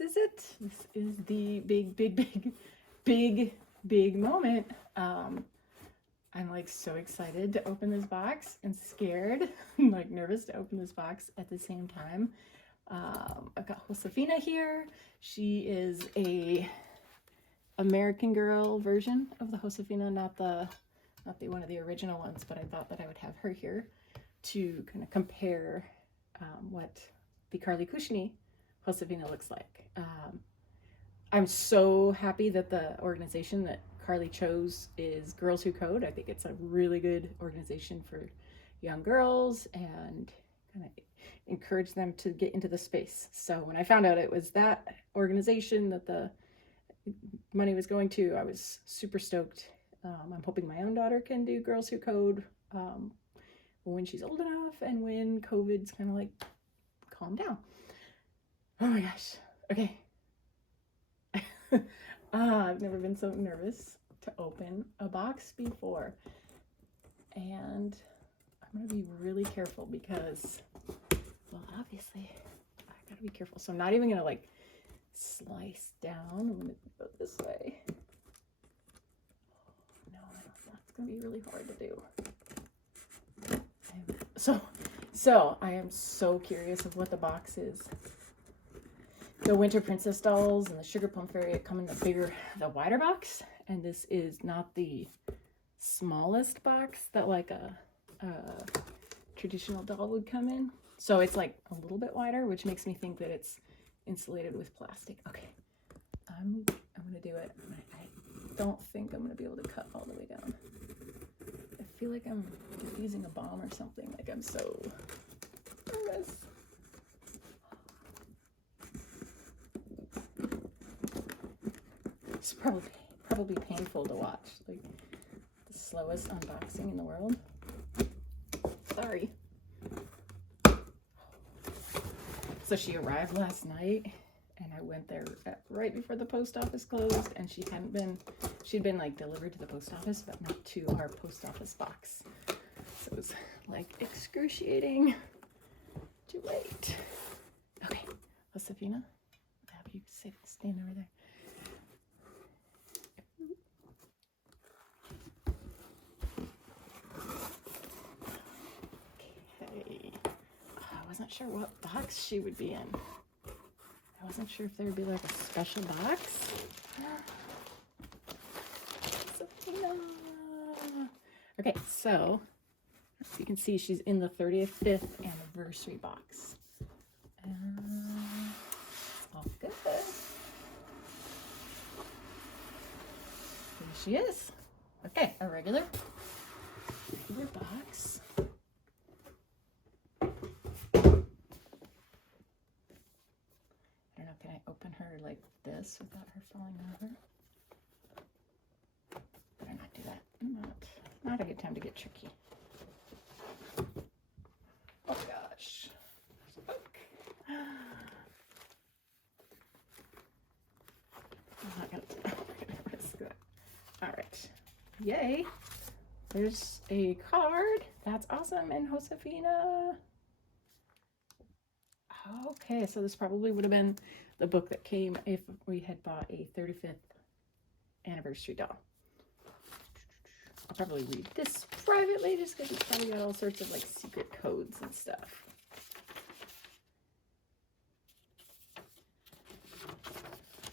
this is it. This is the big moment. I'm like so excited to open this box and scared. I'm like nervous to open this box at the same time. I've got Josefina here. She is a American Girl version of the Josefina, not the one of the original ones, but I thought that I would have her here to kind of compare what the Carly Cushnie Josefina looks like. I'm so happy that the organization that Carly chose is Girls Who Code. I think it's a really good organization for young girls and kind of encourage them to get into the space. So when I found out it was that organization that the money was going to, I was super stoked. I'm hoping my own daughter can do Girls Who Code when she's old enough and when COVID's kind of like calmed down. Oh my gosh. Okay. I've never been so nervous to open a box before. And I'm going to be really careful because, well, obviously, I got to be careful. So I'm not even going to like slice down. I'm going to go this way. No, that's going to be really hard to do. So I am so curious of what the box is. The Winter Princess dolls and the Sugar Plum Fairy come in the wider box, and this is not the smallest box that like a traditional doll would come in. So it's like a little bit wider, which makes me think that it's insulated with plastic. Okay, I'm gonna do it. I don't think I'm gonna be able to cut all the way down. I feel like I'm defusing a bomb or something. Like I'm so nervous. It's probably painful to watch. Like the slowest unboxing in the world. Sorry. So she arrived last night, and I went there right before the post office closed, and she'd been like delivered to the post office, but not to our post office box. So it was like excruciating to wait. Okay, Josefina, I'll have you stand over there. I wasn't sure what box she would be in. I wasn't sure if there would be like a special box. Okay, so you can see she's in the 35th anniversary box. All good. Here she is. Okay, a regular box. Can I open her like this without her falling over? Better not do that. Not a good time to get tricky. Oh gosh. Look. I'm not gonna risk that. All right. Yay. There's a card. That's awesome. And Josefina. Okay, so this probably would have been the book that came if we had bought a 35th anniversary doll. I'll probably read this privately just because it's probably got all sorts of like secret codes and stuff.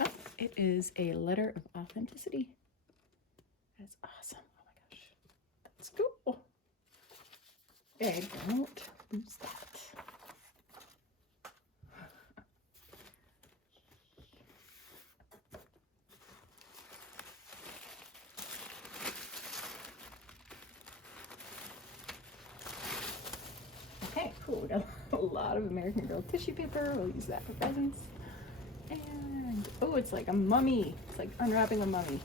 Oh, it is a letter of authenticity. That's awesome. Oh my gosh. That's cool. Okay, don't lose that. Cool, we got a lot of American Girl tissue paper. We'll use that for presents. And, oh, it's like a mummy. It's like unwrapping a mummy.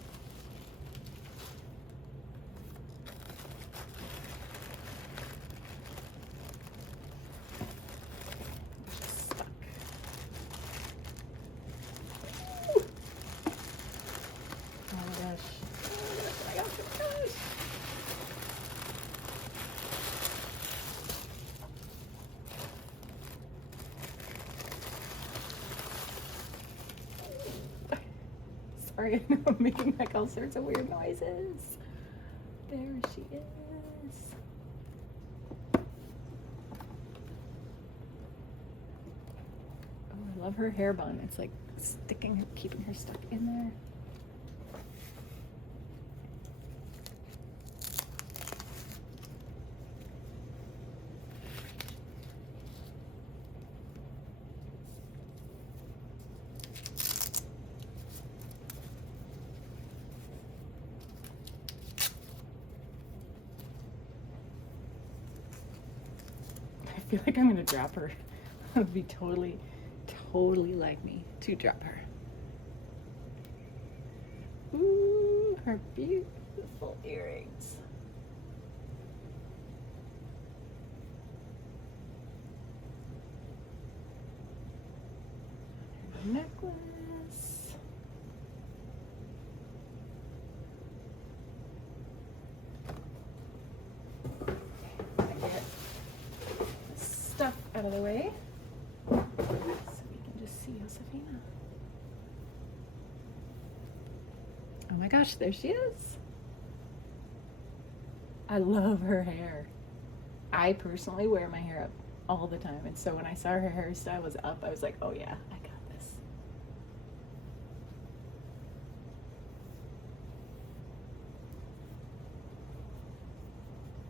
She's stuck. Ooh. Oh my gosh. Oh my gosh, oh my gosh. Sorry, I'm making like all sorts of weird noises. There she is. Oh, I love her hair bun. It's like sticking, keeping her stuck in there. I feel like I'm gonna drop her. It would be totally like me to drop her. Ooh, her beautiful earrings. Her necklace. Get this stuff out of the way so we can just see Josefina. Oh my gosh, there she is. I love her hair. I personally wear my hair up all the time, and so when I saw her hairstyle was up, I was like, oh yeah, I got this.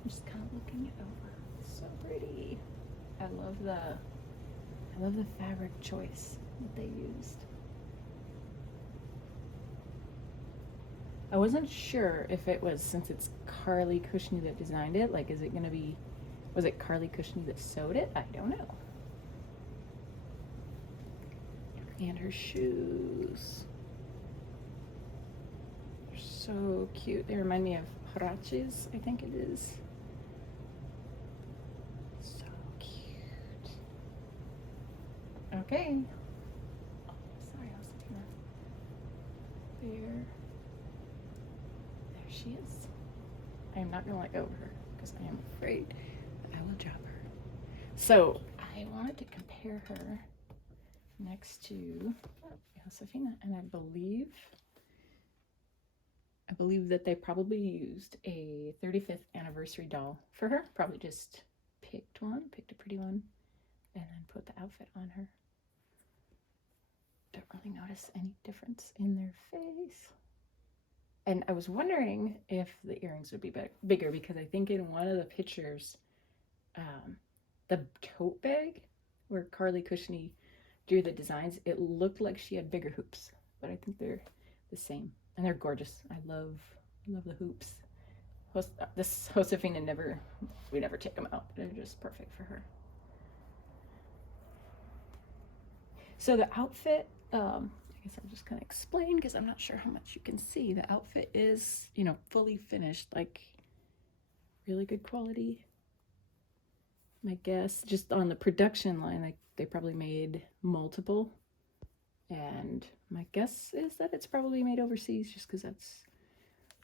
I'm just kind of looking it over. It's so pretty. I love the fabric choice that they used. I wasn't sure if it was, since it's Carly Cushnie that designed it, like is it gonna be, was it Carly Cushnie that sewed it? I don't know. And her shoes. They're so cute. They remind me of huaraches, I think it is. So cute. Okay. Oh, sorry, Josefina. There she is. I am not gonna let go of her because I am afraid I will drop her. So I wanted to compare her next to Josefina, and I believe that they probably used a 35th anniversary doll for her. Probably just picked a pretty one, and then put the outfit on her. Don't really notice any difference in their face. And I was wondering if the earrings would be bigger, because I think in one of the pictures, the tote bag where Carly Cushnie drew the designs, it looked like she had bigger hoops, but I think they're the same, and they're gorgeous. I love the hoops. This Josefina we never take them out. They're just perfect for her. So the outfit, I guess I'll just kind of explain because I'm not sure how much you can see. The outfit is, you know, fully finished, like really good quality. My guess, just on the production line, like they probably made multiple, and my guess is that it's probably made overseas, just because that's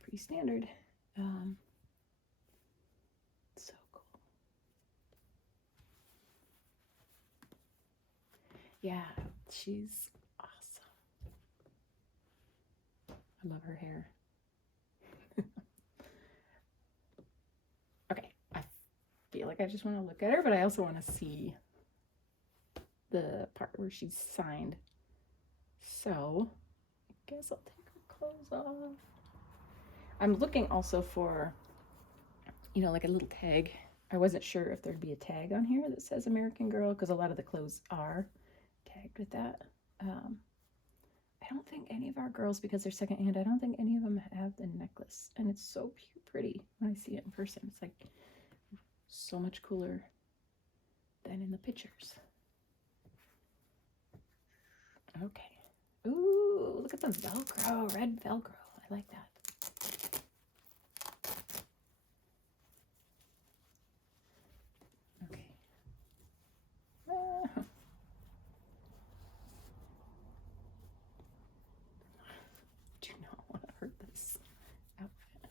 pretty standard. So cool. Yeah, she's awesome. I love her hair. Okay, I feel like I just want to look at her, but I also want to see the part where she's signed. So I guess I'll take her clothes off. I'm looking also for, you know, like a little tag. I wasn't sure if there'd be a tag on here that says American Girl, because a lot of the clothes are tagged with that. I don't think any of our girls, because they're secondhand, I don't think any of them have the necklace, and it's so pretty when I see it in person. It's like so much cooler than in the pictures. Okay. Ooh, look at the Velcro, red Velcro. I like that. Okay. Do not want to hurt this outfit.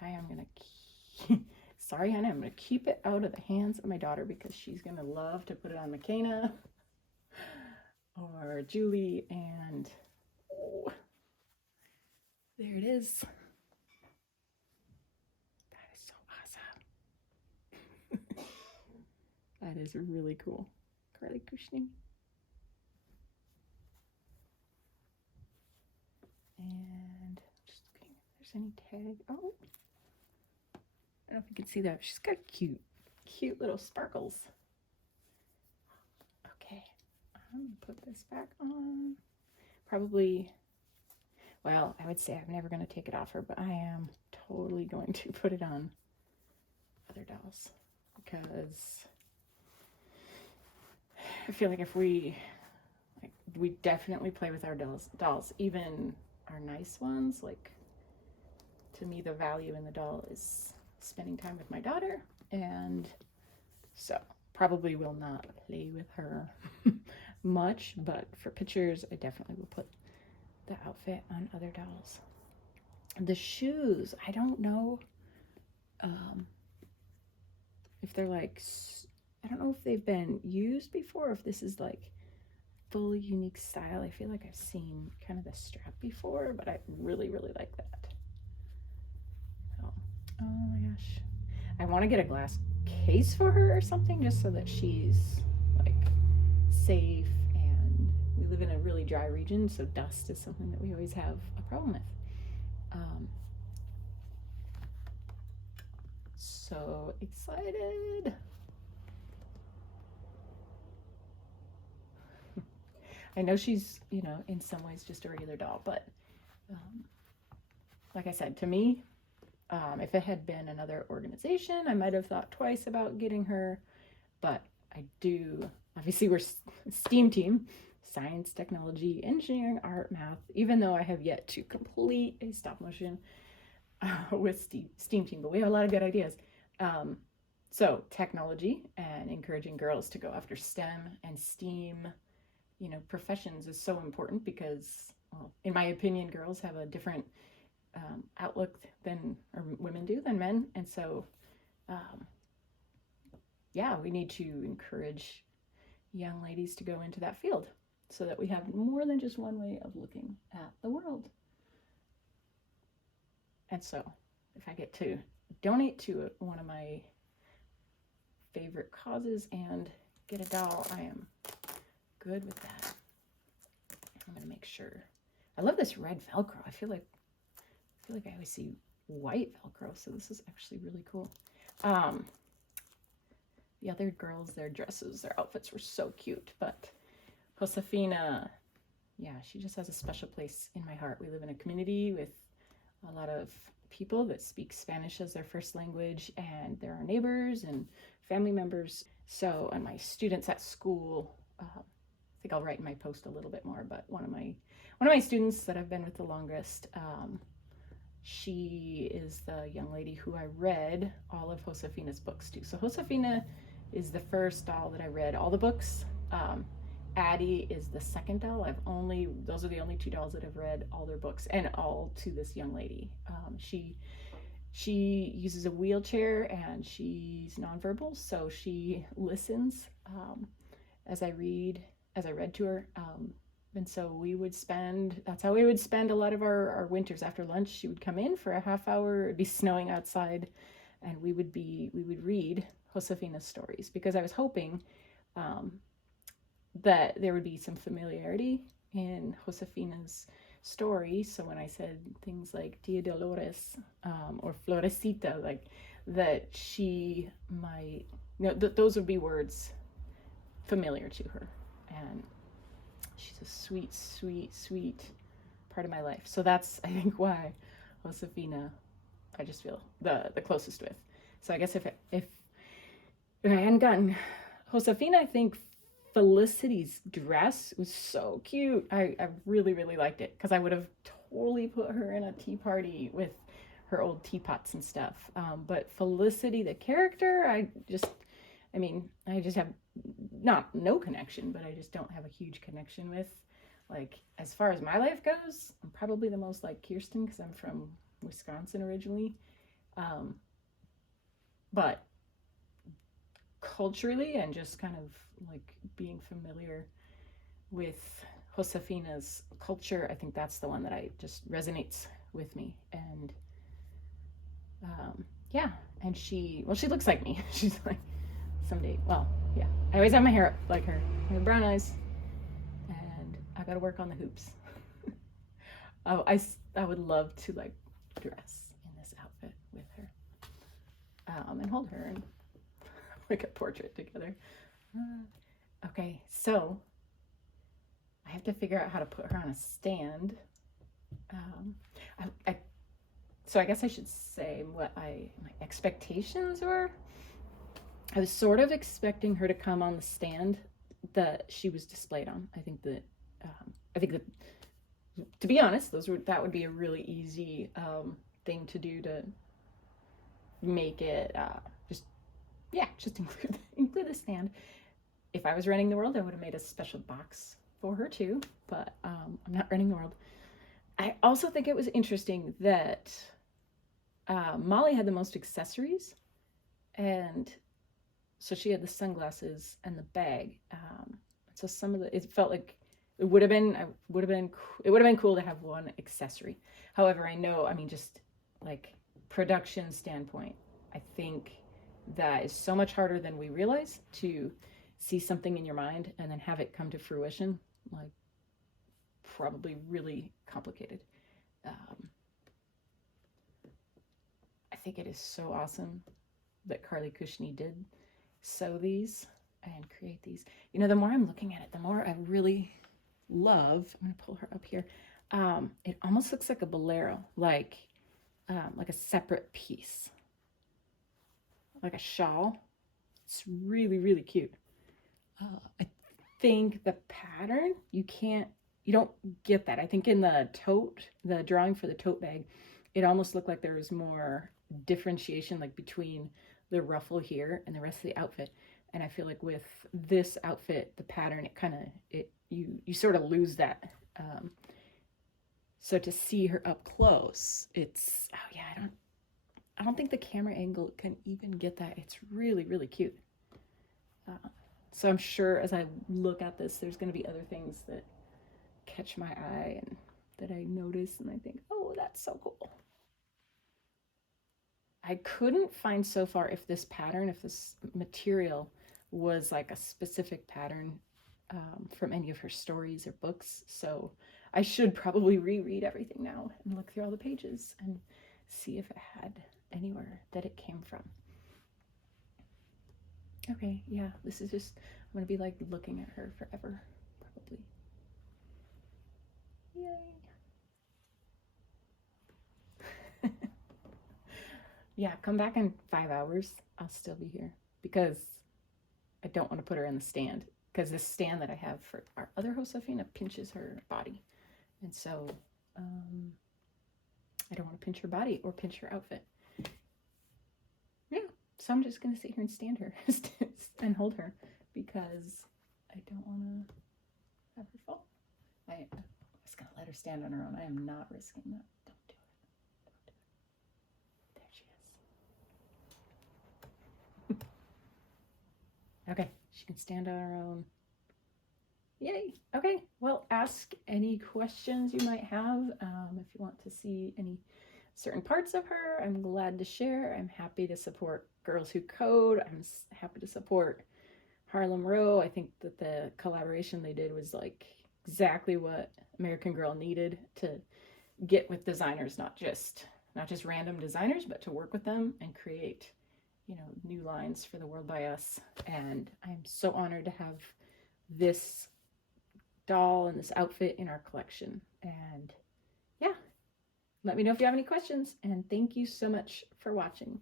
I am gonna keep, sorry honey, I'm gonna keep it out of the hands of my daughter, because she's gonna love to put it on McKenna or Julie, and oh, is. That is so awesome. That is really cool. Carly Cushnie. And just looking if there's any tag. Oh, I don't know if you can see that. She's got cute little sparkles. Okay, I'm gonna put this back on. Probably, well, I would say I'm never gonna take it off her, but I am totally going to put it on other dolls because I feel like if we definitely play with our dolls, even our nice ones. Like, to me, the value in the doll is spending time with my daughter, and so probably will not play with her much, but for pictures, I definitely will put the outfit on other dolls. The shoes, I don't know if they're like, I don't know if they've been used before, if this is like fully unique style. I feel like I've seen kind of the strap before, but I really like that. So, oh my gosh, I want to get a glass case for her or something, just so that she's like safe. And we live in a really dry region, so dust is something that we always have a problem with. So excited. I know she's, you know, in some ways just a regular doll, but like I said, to me, if it had been another organization, I might have thought twice about getting her, but I do, obviously we're STEAM team, science, technology, engineering, art, math, even though I have yet to complete a stop motion with STEAM team, but we have a lot of good ideas. So technology and encouraging girls to go after STEM and STEAM, you know, professions is so important because, well, in my opinion, girls have a different outlook than, or women do, than men. And so, yeah, we need to encourage young ladies to go into that field so that we have more than just one way of looking at the world. And so if I get to donate to one of my favorite causes and get a doll, I am good with that. I'm gonna make sure. I love this red Velcro. I feel like I always see white Velcro, so this is actually really cool. The other girls, their dresses, their outfits were so cute, but Josefina, yeah, she just has a special place in my heart. We live in a community with a lot of people that speak Spanish as their first language, and there are neighbors and family members. So, and my students at school, I think I'll write in my post a little bit more, but one of my students that I've been with the longest, she is the young lady who I read all of Josefina's books to. So Josefina is the first doll that I read all the books. Addie is the second doll. Those are the only two dolls that I've read all their books, and all to this young lady. She uses a wheelchair and she's nonverbal, so she listens as I read to her. And so that's how we would spend a lot of our winters. After lunch, she would come in for a half hour. It'd be snowing outside, and we would read Josefina's stories, because I was hoping that there would be some familiarity in Josefina's story. So when I said things like Tia Dolores or Florecita, like that, she might, you know, those would be words familiar to her. And she's a sweet part of my life. So that's, I think, why Josefina I just feel the closest with. So I guess if I hadn't gotten Josefina, I think Felicity's dress was so cute. I really liked it, because I would have totally put her in a tea party with her old teapots and stuff. But Felicity, the character, I just have no connection, but I just don't have a huge connection with. Like, as far as my life goes, I'm probably the most like Kirsten, because I'm from Wisconsin originally. But culturally and just kind of like being familiar with Josefina's culture, I think that's the one that I just resonates with me. And yeah, and she looks like me. She's like someday, well, yeah, I always have my hair up like her. I have brown eyes, and I gotta work on the hoops. Oh, I would love to like dress in this outfit with her, and hold her and like a portrait together. Okay, so I have to figure out how to put her on a stand. So I guess I should say what my expectations were. I was sort of expecting her to come on the stand that she was displayed on. I think that to be honest, that would be a really easy thing to do to make it just include the stand. If I was running the world, I would have made a special box for her too, but I'm not running the world. I also think it was interesting that Molly had the most accessories, and so she had the sunglasses and the bag. So it felt like it would have been cool to have one accessory. However, just like production standpoint, I think that is so much harder than we realize to see something in your mind and then have it come to fruition. Like, probably really complicated. I think it is so awesome that Carly Cushnie did sew these and create these. The more I'm looking at it, the more I really love. I'm gonna pull her up here. It almost looks like a bolero, like a separate piece, like a shawl. It's really, really cute. I think the pattern, you don't get that. I think in the drawing for the tote bag, it almost looked like there was more differentiation, like between the ruffle here and the rest of the outfit. And I feel like with this outfit, the pattern, you sort of lose that. So to see her up close, I don't think the camera angle can even get that. It's really, really cute. So I'm sure as I look at this, there's going to be other things that catch my eye and that I notice and I think, oh, that's so cool. I couldn't find so far if this material was like a specific pattern from any of her stories or books. So I should probably reread everything now and look through all the pages and see if it had anywhere that it came from. Okay, yeah, this is just, I'm gonna be like looking at her forever, probably. Yay. Yeah, come back in 5 hours. I'll still be here because I don't want to put her in the stand, because this stand that I have for our other Josefina pinches her body. And so I don't want to pinch her body or pinch her outfit. Yeah, so I'm just going to sit here and stand her and hold her because I don't want to have her fall. I was going to let her stand on her own. I am not risking that. Don't do it. There she is. Okay, she can stand on her own. Yay. Okay, well, ask any questions you might have. If you want to see any certain parts of her, I'm glad to share. I'm happy to support Girls Who Code. I'm happy to support Harlem Row. I think that the collaboration they did was like exactly what American Girl needed to get with designers, not just random designers, but to work with them and create, new lines for the world by us. And I'm so honored to have this doll and this outfit in our collection. And yeah, let me know if you have any questions, and thank you so much for watching.